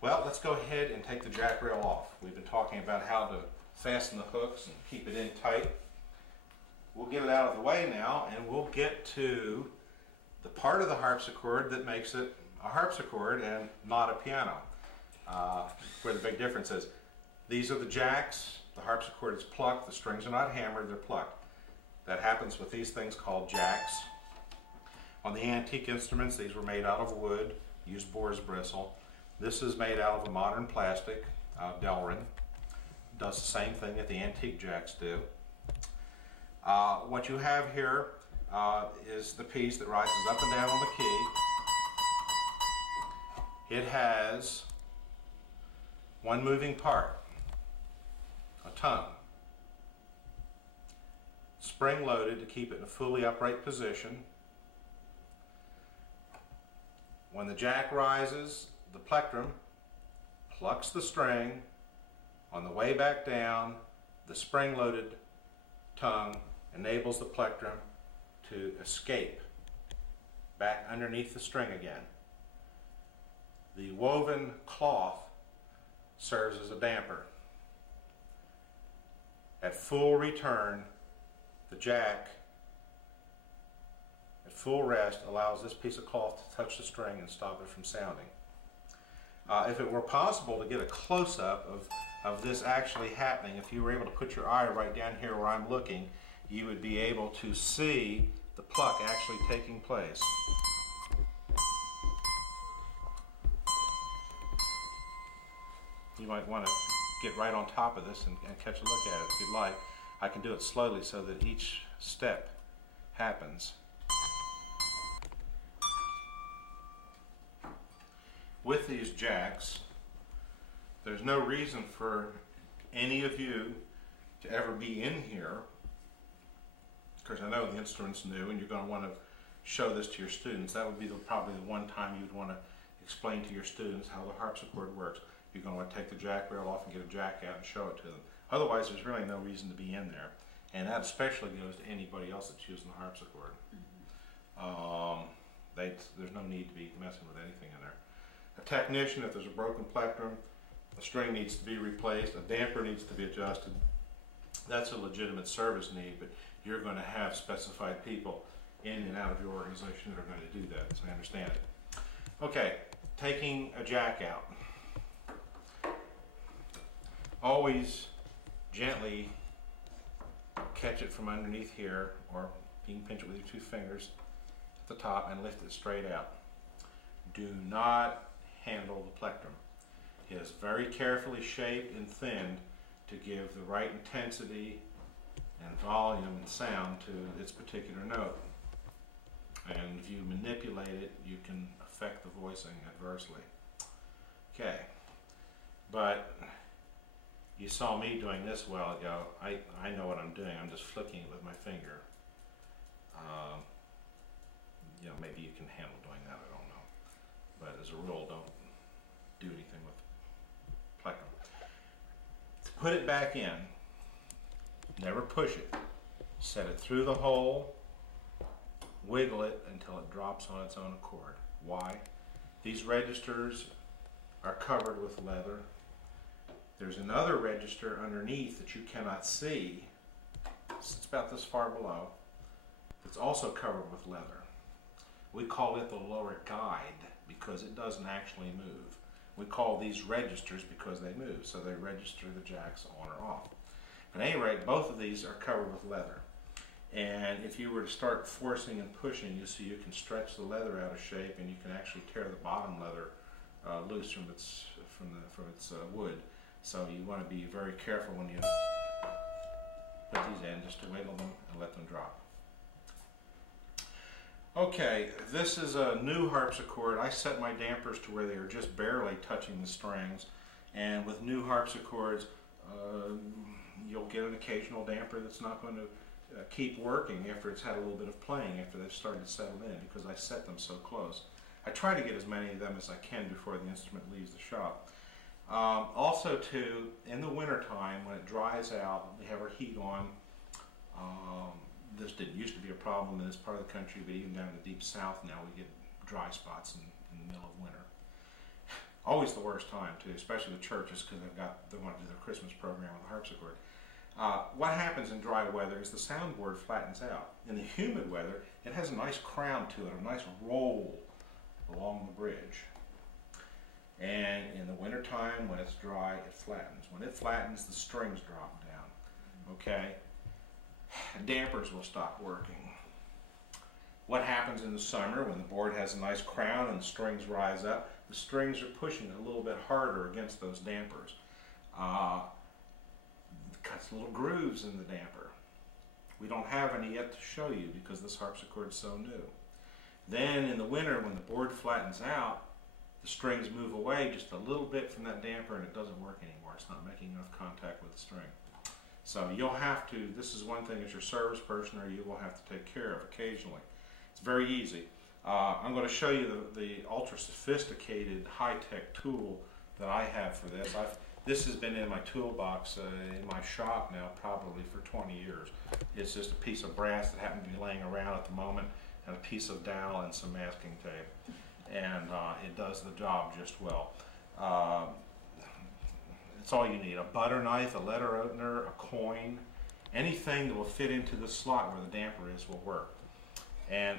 Well, let's go ahead and take the jack rail off. We've been talking about how to fasten the hooks and keep it in tight. We'll get it out of the way now, and we'll get to the part of the harpsichord that makes it a harpsichord and not a piano. Where the big difference is. These are the jacks. The harpsichord is plucked. The strings are not hammered, they're plucked. That happens with these things called jacks. On the antique instruments, these were made out of wood, used boar's bristle. This is made out of a modern plastic, Delrin. Does the same thing that the antique jacks do. What you have here is the piece that rises up and down on the key. It has one moving part, a tongue, spring loaded to keep it in a fully upright position. When the jack rises, the plectrum plucks the string. On the way back down, the spring-loaded tongue enables the plectrum to escape back underneath the string again. The woven cloth serves as a damper. At full return, the jack at full rest allows this piece of cloth to touch the string and stop it from sounding. If it were possible to get a close-up of this actually happening, if you were able to put your eye right down here where I'm looking, you would be able to see the pluck actually taking place. You might want to get right on top of this and catch a look at it if you'd like. I can do it slowly so that each step happens. With these jacks, there's no reason for any of you to ever be in here, because I know the instrument's new and you're going to want to show this to your students. That would be probably the one time you'd want to explain to your students how the harpsichord works. You're going to want to take the jack rail off and get a jack out and show it to them. Otherwise, there's really no reason to be in there. And that especially goes to anybody else that's using the harpsichord. There's no need to be messing with anything in there. A technician, if there's a broken plectrum, a string needs to be replaced, a damper needs to be adjusted. That's a legitimate service need, but you're going to have specified people in and out of your organization that are going to do that, so I understand it. Okay, taking a jack out. Always gently catch it from underneath here, or you can pinch it with your two fingers at the top and lift it straight out. Do not handle the plectrum. It is very carefully shaped and thinned to give the right intensity and volume and sound to its particular note. And if you manipulate it, you can affect the voicing adversely. Okay, but you saw me doing this a while ago. I know what I'm doing. I'm just flicking it with my finger. You know, maybe you can handle doing that, I don't know. But as a rule, don't do anything with plectrum. Put it back in. Never push it. Set it through the hole. Wiggle it until it drops on its own accord. Why? These registers are covered with leather. There's another register underneath that you cannot see. It's about this far below. It's also covered with leather. We call it the lower guide because it doesn't actually move. We call these registers because they move, so they register the jacks on or off. At any rate, both of these are covered with leather. And if you were to start forcing and pushing, you see you can stretch the leather out of shape, and you can actually tear the bottom leather loose from its wood. So you want to be very careful when you put these in, just to wiggle them and let them drop. Okay, this is a new harpsichord. I set my dampers to where they are just barely touching the strings, and with new harpsichords you'll get an occasional damper that's not going to keep working after it's had a little bit of playing, after they've started to settle in, because I set them so close. I try to get as many of them as I can before the instrument leaves the shop. Also too, in the winter time when it dries out, we have our heat on. This didn't used to be a problem in this part of the country, but even down in the deep south now we get dry spots in the middle of winter. Always the worst time too, especially the churches, because they want to do their Christmas program with the harpsichord. What happens in dry weather is the soundboard flattens out. In the humid weather, it has a nice crown to it, a nice roll along the bridge. And in the wintertime, when it's dry, it flattens. When it flattens, the strings drop down. Okay? Dampers will stop working. What happens in the summer when the board has a nice crown and the strings rise up? The strings are pushing a little bit harder against those dampers. It cuts little grooves in the damper. We don't have any yet to show you because this harpsichord is so new. Then in the winter, when the board flattens out, the strings move away just a little bit from that damper and it doesn't work anymore. It's not making enough contact with the string. So you'll have to, this is one thing as your service person or you will have to take care of occasionally. It's very easy. I'm going to show you the ultra sophisticated high-tech tool that I have for this. This has been in my toolbox in my shop now probably for 20 years. It's just a piece of brass that happened to be laying around at the moment and a piece of dowel and some masking tape. And it does the job just well. It's all you need. A butter knife, a letter opener, a coin, anything that will fit into the slot where the damper is will work. And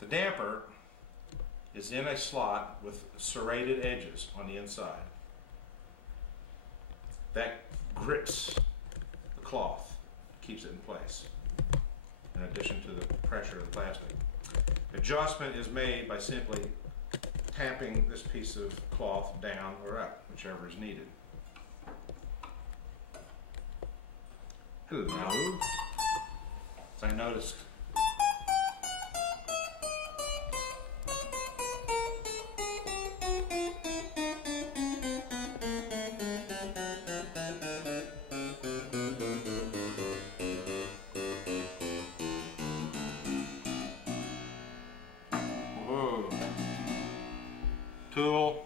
the damper is in a slot with serrated edges on the inside. That grips the cloth, keeps it in place, in addition to the pressure of the plastic. Adjustment is made by simply tapping this piece of cloth down or up, whichever is needed. Hello. As I noticed, tool,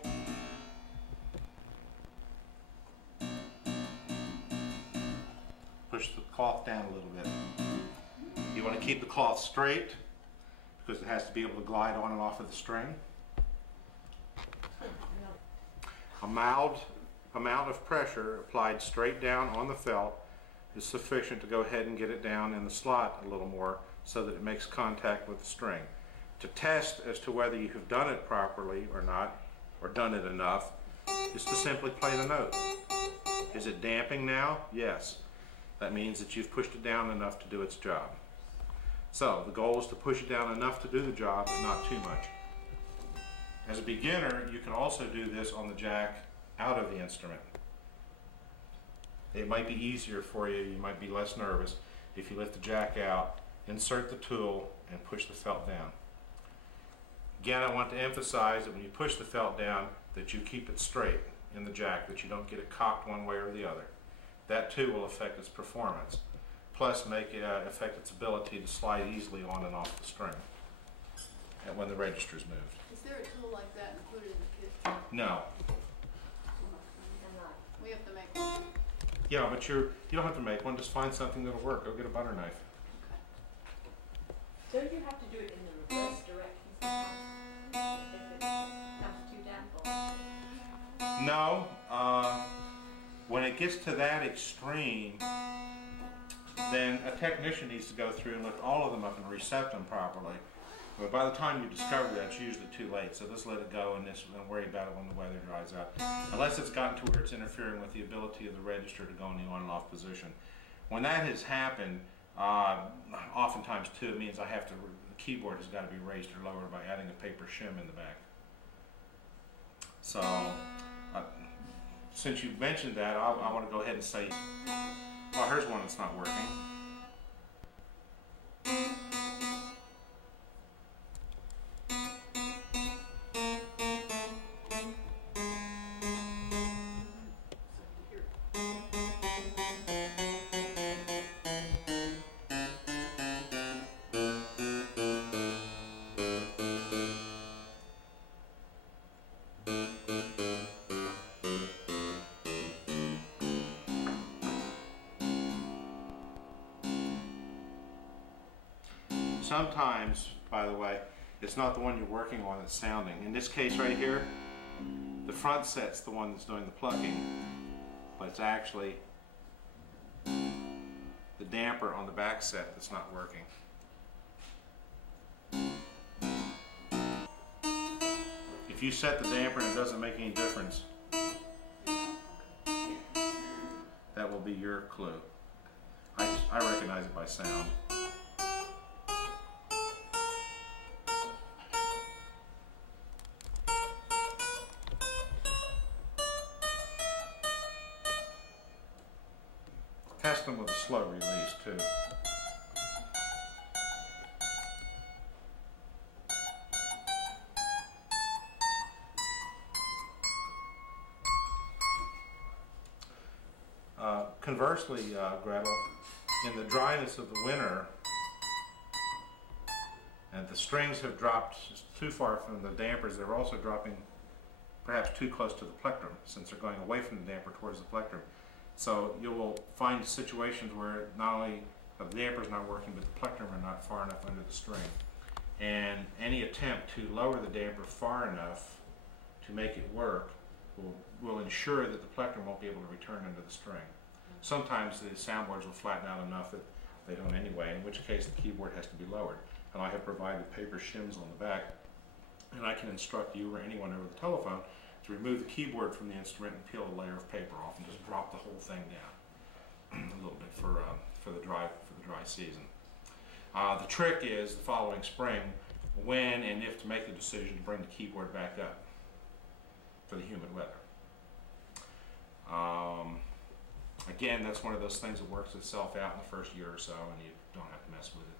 push the cloth down a little bit. You want to keep the cloth straight because it has to be able to glide on and off of the string. A mild amount of pressure applied straight down on the felt is sufficient to go ahead and get it down in the slot a little more so that it makes contact with the string. To test as to whether you have done it properly or not, or done it enough, is to simply play the note. Is it damping now? Yes. That means that you've pushed it down enough to do its job. So the goal is to push it down enough to do the job, but not too much. As a beginner, you can also do this on the jack out of the instrument. It might be easier for you, you might be less nervous if you lift the jack out, insert the tool, and push the felt down. Again, I want to emphasize that when you push the felt down, that you keep it straight in the jack, that you don't get it cocked one way or the other. That too will affect its performance, plus make it affect its ability to slide easily on and off the string and when the register's moved. Is there a tool like that included in the kit? No. We have to make one. Yeah, but you don't have to make one, just find something that'll work. Go get a butter knife. Don't you have to do it in the reverse direction sometimes? If it comes too damp? No. When it gets to that extreme, then a technician needs to go through and lift all of them up and reset them properly. But by the time you discover that, it's usually too late. So just let it go and worry about it when the weather dries out. Unless it's gotten to where it's interfering with the ability of the register to go in the on and off position. When that has happened, oftentimes too, it means the keyboard has got to be raised or lowered by adding a paper shim in the back. So, since you mentioned that, I want to go ahead and say, well, here's one that's not working. Sometimes, by the way, it's not the one you're working on that's sounding. In this case right here, The front set's the one that's doing the plucking, but it's actually the damper on the back set that's not working. If you set the damper and it doesn't make any difference, that will be your clue. I recognize it by sound. Test them with a slow release too. Conversely, Gretel, in the dryness of the winter, and the strings have dropped too far from the dampers, they're also dropping perhaps too close to the plectrum, since they're going away from the damper towards the plectrum. So you will find situations where not only the damper's not working, but the plectrum are not far enough under the string. And any attempt to lower the damper far enough to make it work will ensure that the plectrum won't be able to return under the string. Sometimes the soundboards will flatten out enough that they don't anyway, in which case the keyboard has to be lowered. And I have provided paper shims on the back, and I can instruct you or anyone over the telephone to remove the keyboard from the instrument and peel a layer of paper off and just drop the whole thing down a little bit for the dry season. The trick is the following spring, when and if to make the decision to bring the keyboard back up for the humid weather. Again, that's one of those things that works itself out in the first year or so, and you don't have to mess with it